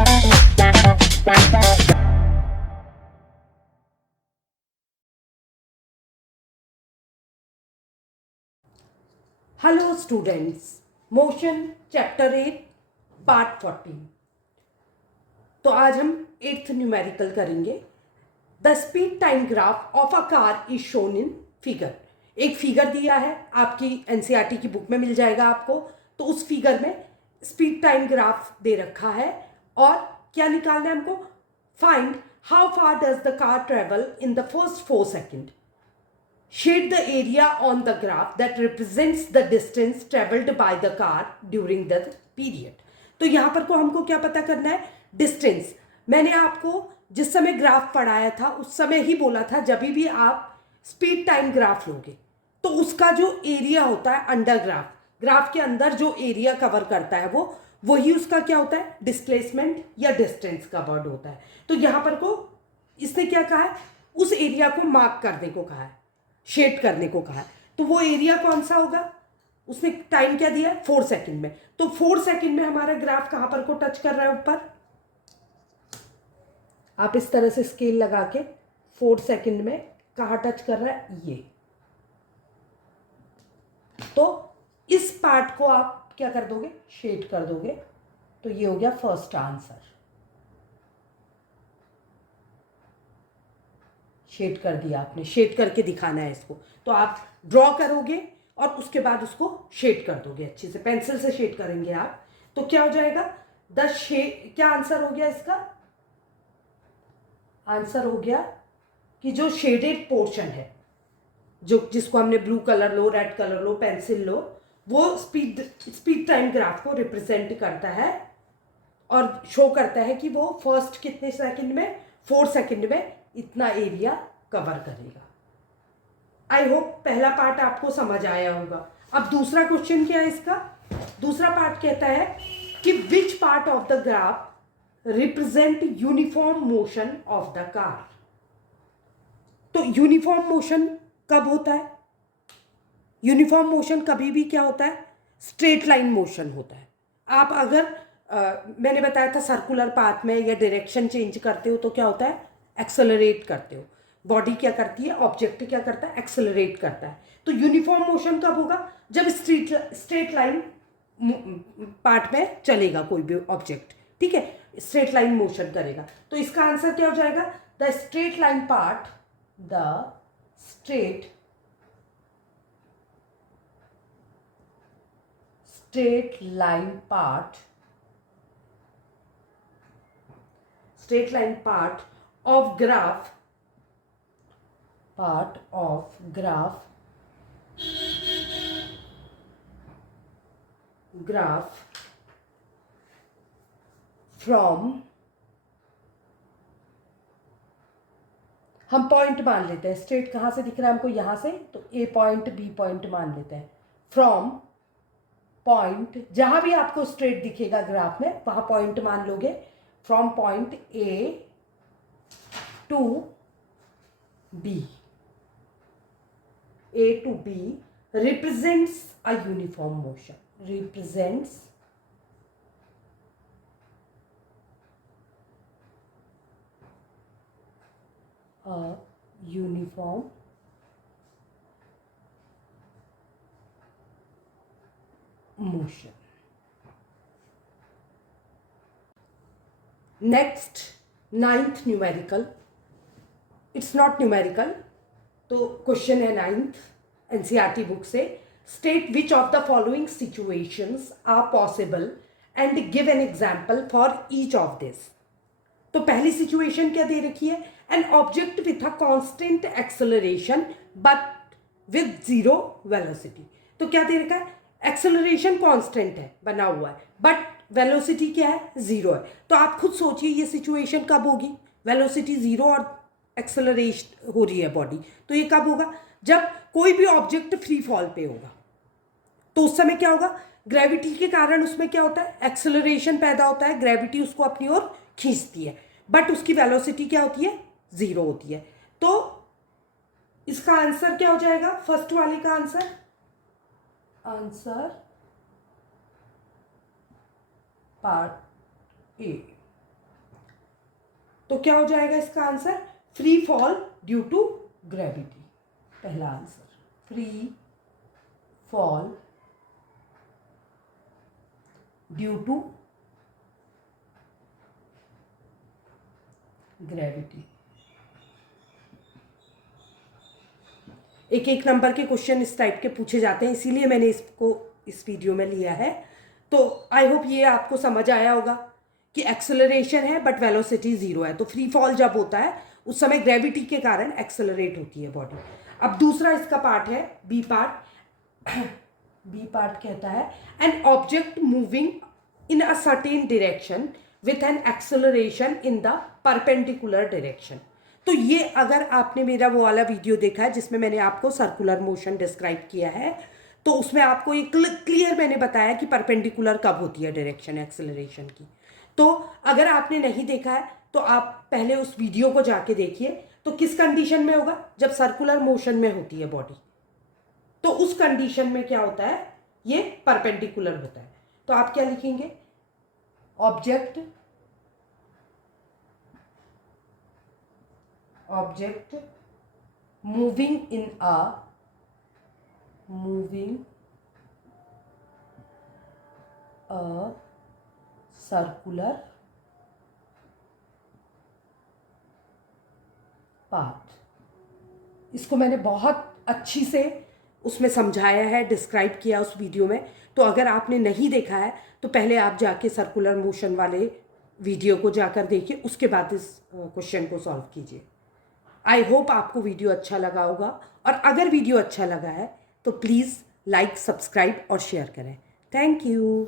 Hello students, motion chapter 8 part 14। तो आज हम 8th न्यूमेरिकल करेंगे। The speed time graph of a car is shown in figure. एक figure दिया है, आपकी एनसीईआरटी की बुक में मिल जाएगा आपको। तो उस फिगर में स्पीड टाइम ग्राफ दे रखा है और क्या निकालना है हमको? Find how far does the car travel in the first 4 second. Shade the area on the graph that represents the distance traveled by the car during the period। तो यहां पर को हमको क्या पता करना है? डिस्टेंस। मैंने आपको जिस समय ग्राफ पढ़ाया था उस समय ही बोला था, जब भी आप स्पीड टाइम ग्राफ लोगे तो उसका जो एरिया होता है अंडर ग्राफ, ग्राफ के अंदर जो एरिया कवर करता है वही उसका क्या होता है? डिस्प्लेसमेंट या डिस्टेंस कवर्ड होता है। तो यहां पर को इसने क्या कहा है? उस एरिया को मार्क करने को कहा है, शेड करने को कहा है। तो वो एरिया कौन सा होगा? उसने टाइम क्या दिया है? 4 सेकंड में। तो 4 सेकंड में हमारा ग्राफ कहां पर को टच कर रहा है? ऊपर। आप इस तरह से स्केल लगा के 4 सेकंड में कहां टच कर रहा है? ये। तो इस पार्ट को आप क्या कर दोगे? शेड कर दोगे। तो ये हो गया फर्स्ट आंसर। शेड कर दिया आपने, शेड करके दिखाना है इसको। तो आप ड्रॉ करोगे और उसके बाद उसको शेड कर दोगे अच्छे से, पेंसिल से शेड करेंगे आप। तो क्या हो जाएगा? The shade. क्या आंसर हो गया इसका? आंसर हो गया कि जो शेडेड पोर्शन है, जो जिसको हमने ब्लू कलर लो, रेड कलर लो, पेंसिल लो, वो स्पीड टाइम ग्राफ को रिप्रेजेंट करता है और शो करता है कि वो फर्स्ट कितने सेकंड में? 4 सेकंड में इतना एरिया कवर करेगा। आई होप पहला पार्ट आपको समझ आया होगा। अब दूसरा क्वेश्चन क्या है इसका? दूसरा पार्ट कहता है कि which part of the graph represent uniform motion of the car. तो यूनिफॉर्म मोशन कब होता है? यूनिफॉर्म मोशन कभी भी क्या होता है? स्ट्रेट लाइन मोशन होता है। आप अगर मैंने बताया था सर्कुलर पाथ में या डायरेक्शन चेंज करते हो तो क्या होता है? एक्सेलरेट करते हो। बॉडी क्या करती है? ऑब्जेक्ट क्या करता है? एक्सेलरेट करता है। तो यूनिफॉर्म मोशन कब होगा? जब स्ट्रेट लाइन पार्ट में चलेगा कोई भी ऑब्जेक्ट। ठीक है, स्ट्रेट लाइन मोशन करेगा। तो इसका आंसर क्या हो जाएगा? The straight line part, the straight line part, straight line part of graph from, हम पॉइंट मान लेते हैं। स्ट्रेट कहां से दिख रहा है हमको? यहां से। तो ए पॉइंट बी पॉइंट मान लेते हैं। फ्रॉम पॉइंट, जहां भी आपको स्ट्रेट दिखेगा ग्राफ में वहां पॉइंट मान लोगे। From point A to B, A to B represents a uniform motion, represents a uniform motion. Next, 9th numerical. It's not numerical, तो क्वेश्चन है 9th एनसीईआरटी बुक से। State which of the following situations are possible and give an example for each of this. तो पहली situation क्या दे रखी है? An object with a constant acceleration but with zero velocity. तो क्या दे रखा है? एक्सेलरेशन कांस्टेंट है, बना हुआ है, बट वेलोसिटी क्या है? जीरो है। तो आप खुद सोचिए ये सिचुएशन कब होगी? वेलोसिटी जीरो और एक्सेलरेशन हो रही है बॉडी, तो ये कब होगा? जब कोई भी ऑब्जेक्ट फ्री फॉल पे होगा। तो उस समय क्या होगा? ग्रेविटी के कारण उसमें क्या होता है? एक्सेलरेशन पैदा होता है, ग्रेविटी उसको अपनी ओर खींचती है, बट उसकी वेलोसिटी क्या होती है? जीरो होती है। तो इसका आंसर क्या हो जाएगा? फर्स्ट वाले का आंसर पार्ट ए। तो क्या हो जाएगा इसका answer? Free fall due to gravity, पहला answer free fall due to gravity. एक एक नंबर के क्वेश्चन इस टाइप के पूछे जाते हैं, इसीलिए मैंने इसको इस वीडियो में लिया है। तो आई होप ये आपको समझ आया होगा कि एक्सेलरेशन है बट वेलोसिटी ज़ीरो है। तो फ्री फॉल जब होता है उस समय ग्रेविटी के कारण एक्सेलरेट होती है बॉडी। अब दूसरा इसका पार्ट है बी पार्ट। बी पार्ट कहता है an object moving in a certain direction with an acceleration in the perpendicular direction. तो ये अगर आपने मेरा वो वाला वीडियो देखा है जिसमें मैंने आपको सर्कुलर मोशन डिस्क्राइब किया है, तो उसमें आपको ये क्लियर मैंने बताया कि परपेंडिकुलर कब होती है डायरेक्शन एक्सेलरेशन की। तो अगर आपने नहीं देखा है तो आप पहले उस वीडियो को जाके देखिए। तो किस कंडीशन में होगा? जब सर्कुलर मोशन में होती है बॉडी, तो उस कंडीशन में क्या होता है? ये परपेंडिकुलर होता है। तो आप क्या लिखेंगे? Object moving in a circular path. इसको मैंने बहुत अच्छी से उसमें समझाया है, डिस्क्राइब किया उस वीडियो में। तो अगर आपने नहीं देखा है तो पहले आप जाके सर्कुलर मोशन वाले वीडियो को जाकर देखिए, उसके बाद इस क्वेश्चन को सॉल्व कीजिए। आई होप आपको वीडियो अच्छा लगा होगा, और अगर वीडियो अच्छा लगा है तो प्लीज़ लाइक, सब्सक्राइब और शेयर करें। Thank you.